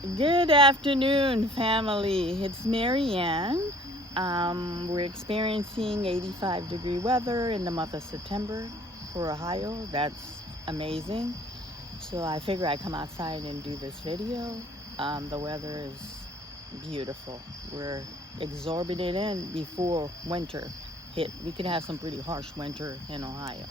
Good afternoon, family. It's Marianne. We're experiencing 85-degree weather in the month of September for Ohio. That's amazing. So I figure I'd come outside and do this video. The weather is beautiful. We're exorbitant in before winter hit. We could have some pretty harsh winter in Ohio.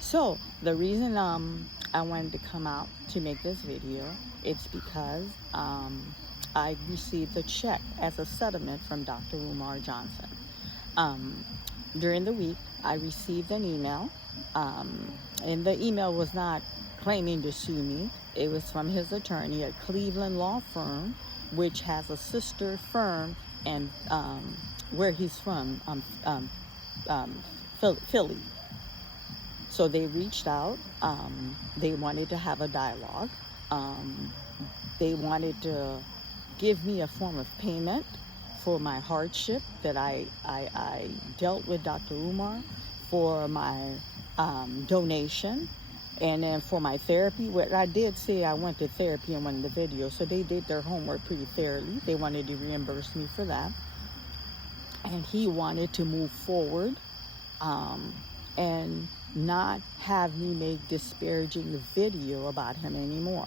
So the reason I wanted to come out to make this video, it's because I received a check as a settlement from Dr. Umar Johnson. Um, During the week, I received an email, and the email was not claiming to sue me. It was from his attorney at Cleveland law firm, which has a sister firm and where he's from, Philly. So they reached out. They wanted to have a dialogue. They wanted to give me a form of payment for my hardship that I dealt with Dr. Umar, for my donation, and then for my therapy. What I did say, I went to therapy in one of the videos, so they did their homework pretty thoroughly. They wanted to reimburse me for that. And he wanted to move forward and not have me make disparaging video about him anymore.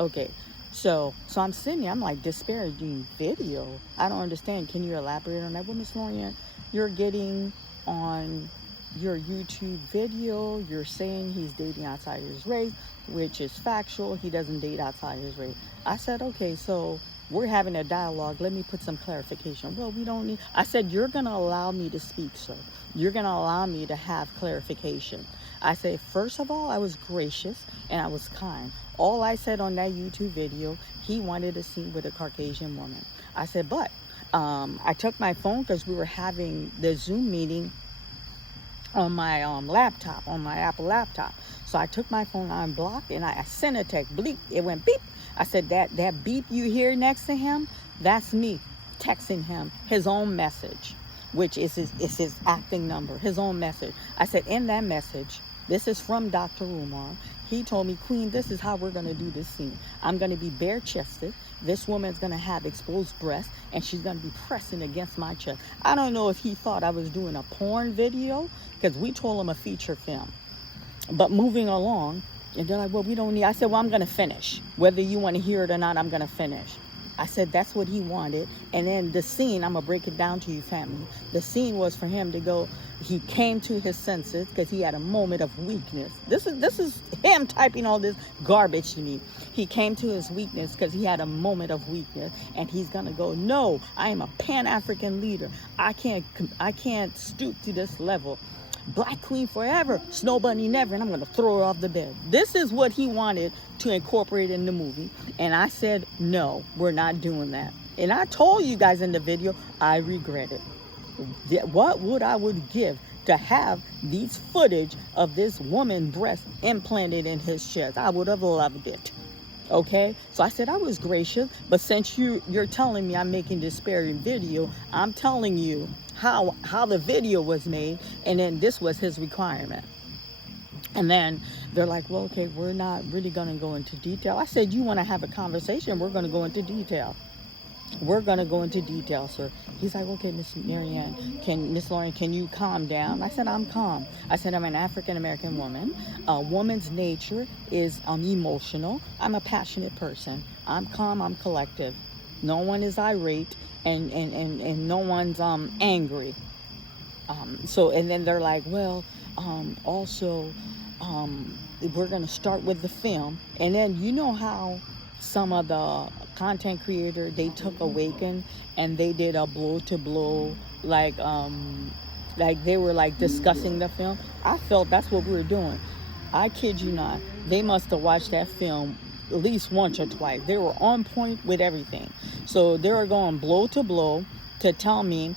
Okay, so I'm sitting here, I'm like, disparaging video? I don't understand. Can you elaborate on that? Well, Miss Lorient, you're getting on your YouTube video, you're saying he's dating outside his race, which is factual. He doesn't date outside his race. I said, okay, so we're having a dialogue. Let me put some clarification. Well, we don't need, I said, you're going to allow me to speak, sir. You're going to allow me to have clarification. I said, first of all, I was gracious and I was kind. All I said on that YouTube video, he wanted a scene with a Caucasian woman. I said, but I took my phone because we were having the Zoom meeting on my laptop, on my Apple laptop. So I took my phone on block and I sent a text, bleep. It went beep. I said, that beep you hear next to him, that's me texting him his own message, which is his acting number, his own message. I said, in that message, this is from Dr. Umar. He told me, Queen, this is how we're going to do this scene. I'm going to be bare-chested. This woman's going to have exposed breasts, and she's going to be pressing against my chest. I don't know if he thought I was doing a porn video, because we told him a feature film. But moving along, and they're like, well, we don't need, I said, well, I'm going to finish. Whether you want to hear it or not, I'm going to finish. I said, that's what he wanted. And then the scene, I'm going to break it down to you, family. The scene was for him to go, he came to his senses because he had a moment of weakness. This is him typing all this garbage to me. He came to his weakness because he had a moment of weakness. And he's going to go, no, I am a Pan-African leader. I can't stoop to this level. Black queen forever, snow bunny never, and I'm going to throw her off the bed. This is what he wanted to incorporate in the movie. And I said, no, we're not doing that. And I told you guys in the video, I regret it. What would I give to have these footage of this woman breast implanted in his chest? I would have loved it. Okay, so I said I was gracious, but since you're telling me I'm making disparaging video, I'm telling you how the video was made, and then this was his requirement. And then they're like, well, okay, we're not really going to go into detail. I said, you want to have a conversation, we're going to go into detail. We're going to go into detail, sir. He's like, okay, Miss Marianne, Miss Lauren, can you calm down? I said, I'm calm. I said, I'm an African-American woman. A woman's nature is emotional. I'm a passionate person. I'm calm, I'm collective. No one is irate and no one's angry. So, and then they're like, well, also, we're going to start with the film. And then you know how some of the content creator, they took Awaken and they did a blow to blow, like they were like discussing the film. I felt that's what we were doing. I kid you not, they must have watched that film at least once or twice. They were on point with everything. So they were going blow to blow to tell me,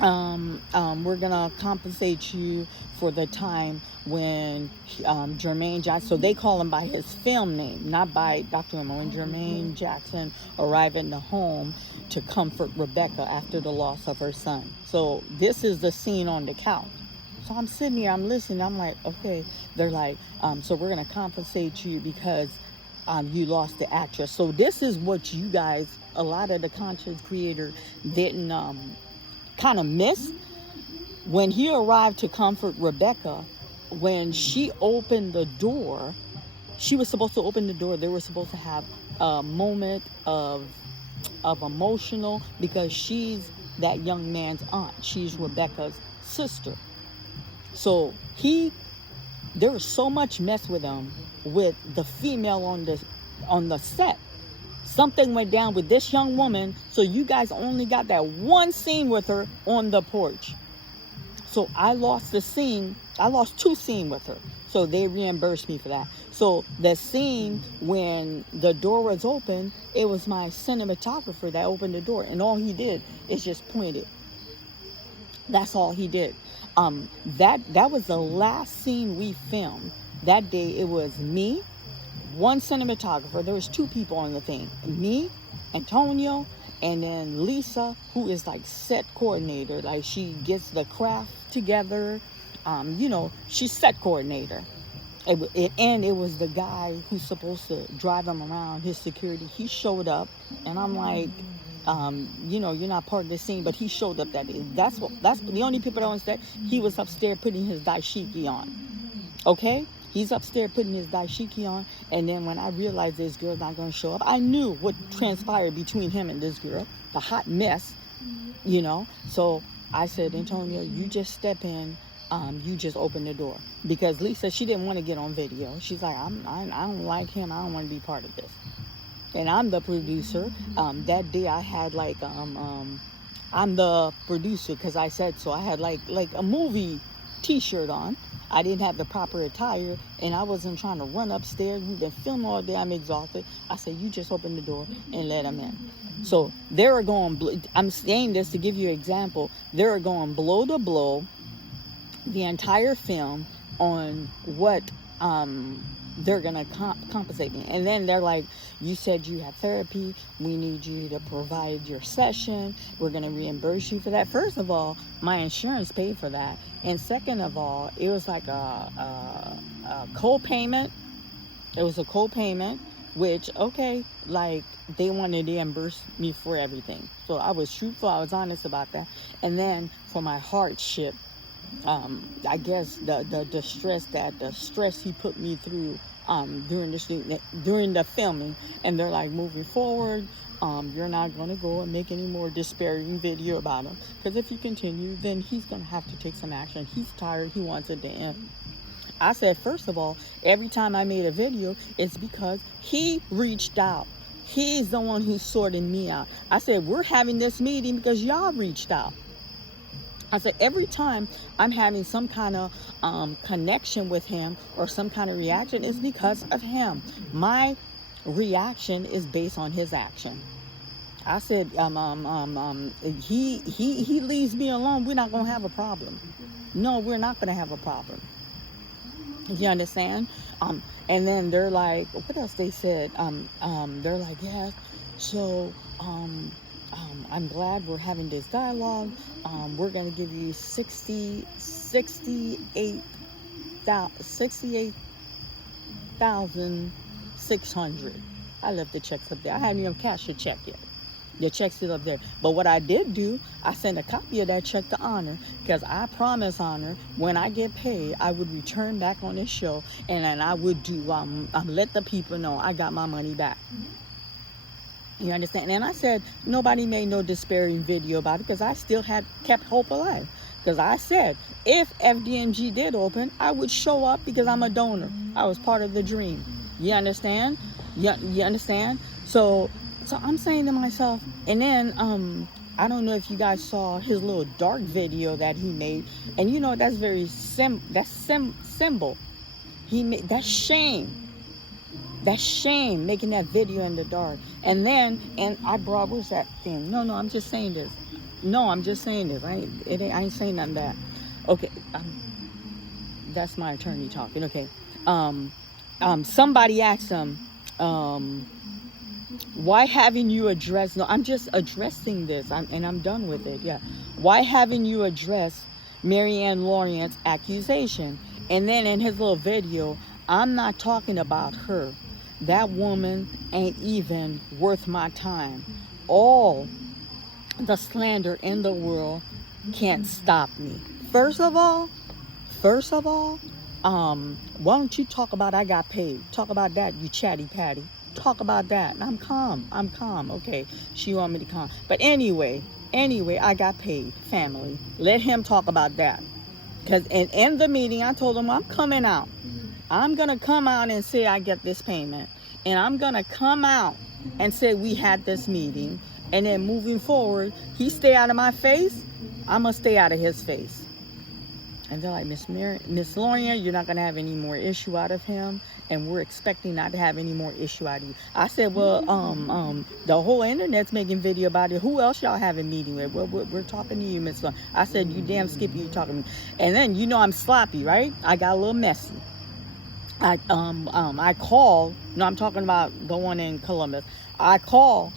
we're gonna compensate you for the time when Jermaine Jackson, so they call him by his film name, not by Dr. Umar, when Jermaine Jackson arrived in the home to comfort Rebecca after the loss of her son. So this is the scene on the couch. So I'm sitting here, I'm listening, I'm like, okay. They're like, so we're gonna compensate you because you lost the actress. So this is what you guys, a lot of the content creator didn't kind of miss. When he arrived to comfort Rebecca, when she opened the door, she was supposed to open the door. They were supposed to have a moment of emotional, because she's that young man's aunt. She's Rebecca's sister. So there was so much mess with him, with the female on the set. Something went down with this young woman, so you guys only got that one scene with her on the porch. So I lost two scenes with her. So they reimbursed me for that. So the scene when the door was open, it was my cinematographer that opened the door, and all he did is just point it. That's all he did. That was the last scene we filmed. That day it was me, one cinematographer. There was two people on the thing. Me, Antonio, and then Lisa, who is like set coordinator. Like, she gets the craft together. She's set coordinator. And it was the guy who's supposed to drive him around, his security. He showed up, and I'm like, you're not part of the scene, but he showed up that day. That's the only people that understand. He was upstairs putting his dashiki on. Okay? He's upstairs putting his dashiki on, and then when I realized this girl's not going to show up, I knew what transpired between him and this girl, the hot mess, So I said, Antonio, you just step in. You just open the door, because Lisa, she didn't want to get on video. She's like, I don't like him. I don't want to be part of this. And I'm the producer. That day I had like I'm the producer because I said so. I had like a movie T-shirt on. I didn't have the proper attire, and I wasn't trying to run upstairs. We've been filming all day. I'm exhausted. I said, you just open the door and let them in. So they were going. I'm saying this to give you an example. They were going blow to blow the entire film on what they're gonna compensate me. And then they're like, you said you have therapy, we need you to provide your session, we're gonna reimburse you for that. First of all, my insurance paid for that, and second of all, it was like a co-payment. It was a co-payment, which, okay, like, they wanted to reimburse me for everything. So I was truthful, I was honest about that. And then for my hardship, I guess the stress he put me through during the filming, and they're like, moving forward, you're not going to go and make any more disparaging video about him, because if you continue, then he's going to have to take some action. He's tired, he wants it to end. I said, first of all, every time I made a video, it's because he reached out. He's the one who's sorting me out. I said, we're having this meeting because y'all reached out. I said, every time I'm having some kind of connection with him or some kind of reaction, it's because of him. My reaction is based on his action. I said, he leaves me alone, we're not going to have a problem. No, we're not going to have a problem. You understand? And then they're like, what else they said? They're like, yeah, so I'm glad we're having this dialogue. We're going to give you $68,600. I left the checks up there. I hadn't even cashed a check yet. The check's still up there. But what I did do, I sent a copy of that check to Honor, because I promised Honor, when I get paid, I would return back on this show, and then I would do let the people know I got my money back. You understand? And I said, nobody made no disparaging video about it, because I still had kept hope alive. Because I said, if FDMG did open, I would show up because I'm a donor. I was part of the dream. You understand? You understand? So I'm saying to myself, and then I don't know if you guys saw his little dark video that he made, and that's very symbol. He made that's shame. That's shame, making that video in the dark. And I brought, what's that thing? No, I'm just saying this. No, I'm just saying this. I ain't saying nothing bad. Okay, that's my attorney talking. Okay, somebody asked him, why haven't you addressed? No, I'm just addressing this, and I'm done with it. Yeah, why haven't you addressed Marianne Lorient's accusation? And then in his little video, I'm not talking about her. that woman ain't even worth my time. All the slander in the world can't stop me. First of all, why don't you talk about I got paid? Talk about that, you chatty patty. Talk about that. And I'm calm. Okay, she want me to calm. But anyway, I got paid, family. Let him talk about that. Because in the meeting, I told him I'm coming out. I'm going to come out and say I get this payment. And I'm going to come out and say we had this meeting. And then moving forward, he stay out of my face, I'm going to stay out of his face. And they're like, Miss Lorient, you're not going to have any more issue out of him. And we're expecting not to have any more issue out of you. I said, well, the whole internet's making video about it. Who else y'all have a meeting with? We're talking to you, Miss Lorient. I said, you damn Skippy, you talking to me. And then, you know, I'm sloppy, right? I got a little messy. I called, no, I'm talking about the one in Columbus. I called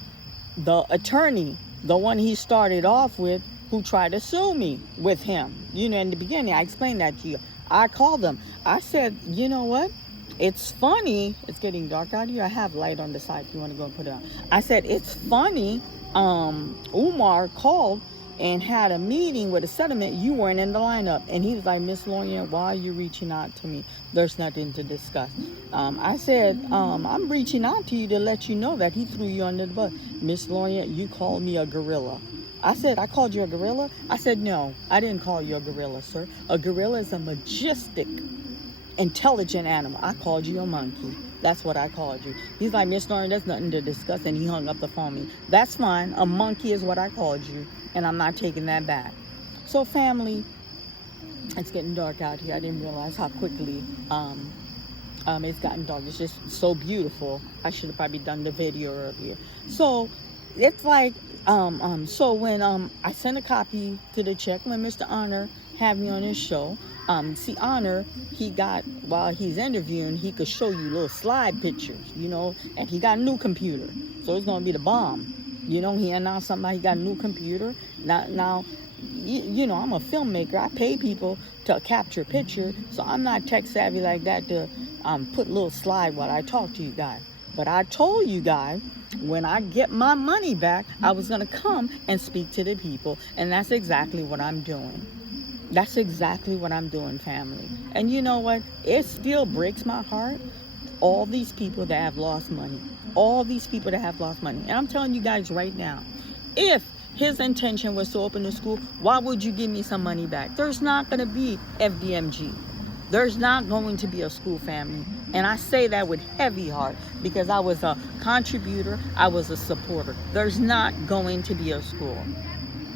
the attorney, the one he started off with, who tried to sue me with him. You know, in the beginning, I explained that to you. I called them. I said, you know what? It's funny. It's getting dark out here. I have light on the side if you want to go and put it on. I said, it's funny. Umar called and had a meeting with a settlement. You weren't in the lineup. And he was like, Miss Lorient, why are you reaching out to me? There's nothing to discuss. I said, I'm reaching out to you to let you know that he threw you under the bus. Miss Lorient, you called me a gorilla. I said, I called you a gorilla? I said, no, I didn't call you a gorilla, sir. A gorilla is a majestic, intelligent animal. I called you a monkey. That's what I called you. He's like, Miss Lorient, there's nothing to discuss. And he hung up the phone with me. That's fine. A monkey is what I called you. And I'm not taking that back. So family, it's getting dark out here. I didn't realize how quickly it's gotten dark. It's just so beautiful. I should have probably done the video earlier. So it's like, so when I sent a copy to the check, when Mr. Honor had me on his show, see, Honor, he got, while he's interviewing, he could show you little slide pictures, you know, and he got a new computer. So it's going to be the bomb. You know, he announced something like he got a new computer. Now, you know, I'm a filmmaker. I pay people to capture a picture. So I'm not tech savvy like that to put little slide while I talk to you guys. But I told you guys, when I get my money back, I was going to come and speak to the people. And that's exactly what I'm doing. That's exactly what I'm doing, family. And you know what? It still breaks my heart. All these people that have lost money. All these people that have lost money. And I'm telling you guys right now, if his intention was to open a school, why would you give me some money back? There's not going to be FDMG. There's not going to be a school, family. And I say that with heavy heart because I was a contributor. I was a supporter. There's not going to be a school.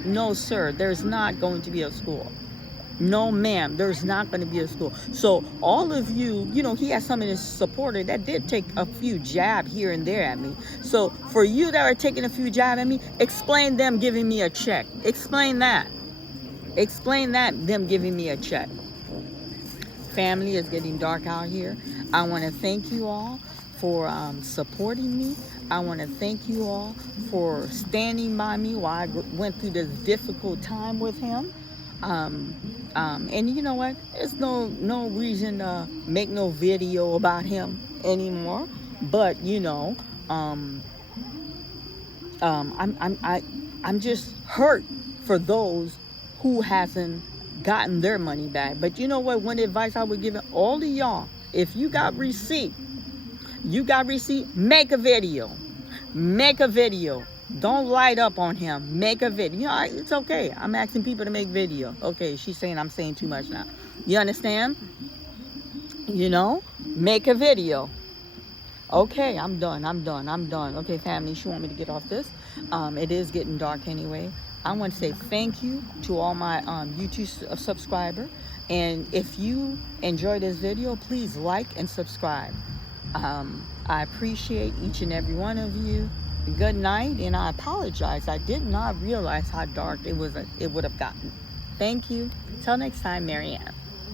No, sir. There's not going to be a school. No, ma'am, there's not going to be a school. So all of you, you know, he has some of his supporters that did take a few jabs here and there at me. So for you that are taking a few jabs at me, explain them giving me a check. Explain that. Explain that, them giving me a check. Family, is getting dark out here. I want to thank you all for supporting me. I want to thank you all for standing by me while I went through this difficult time with him. And you know what? There's no reason to make no video about him anymore. But you know, I'm just hurt for those who hasn't gotten their money back. But you know what? One advice I would give all of y'all: if you got receipt, make a video. Make a video. Don't light up on him. Make a video. You know, it's okay. I'm asking people to make video. Okay, she's saying I'm saying too much now. You understand? You know, make a video. Okay, I'm done. Okay, family, she want me to get off this. It is getting dark anyway. I want to say thank you to all my YouTube subscribers. And if you enjoy this video, please like and subscribe. I appreciate each and every one of you. Good night, and I apologize. I did not realize how dark it would have gotten. Thank you. Till next time, Marianne.